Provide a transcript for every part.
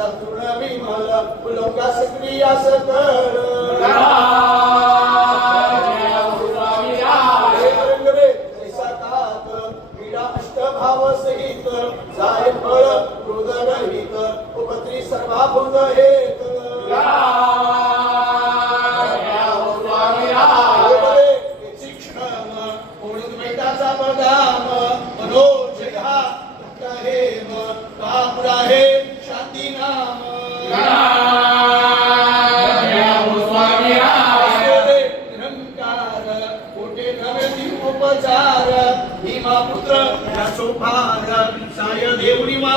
वैराग्याचा तृण विमल पुलकास क्रियास कर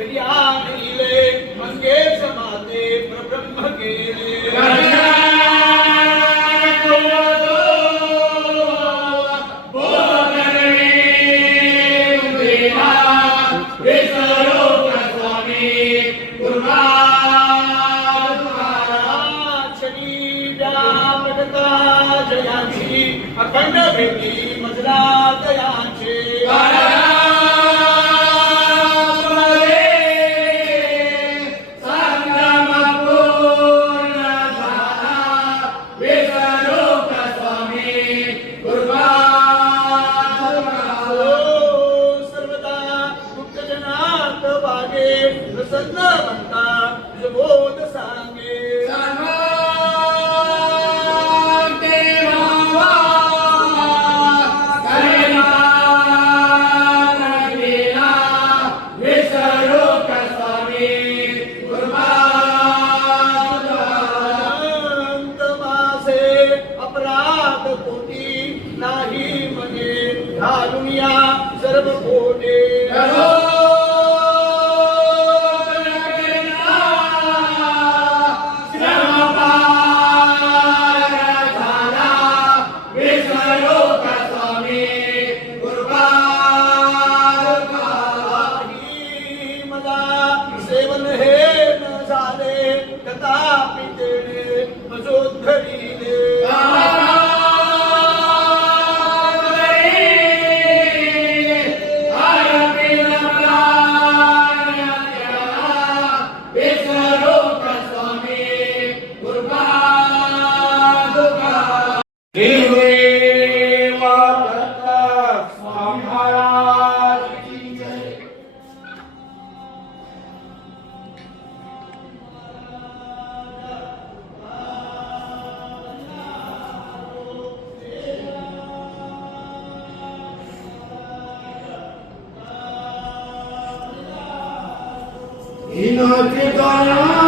જ્ઞાન ઇલે અંગે સમાતે પ્રબ્રહ્મ કે सेवन हे न जाने कदापि तेने मजोद्धरि ইনকে দয়া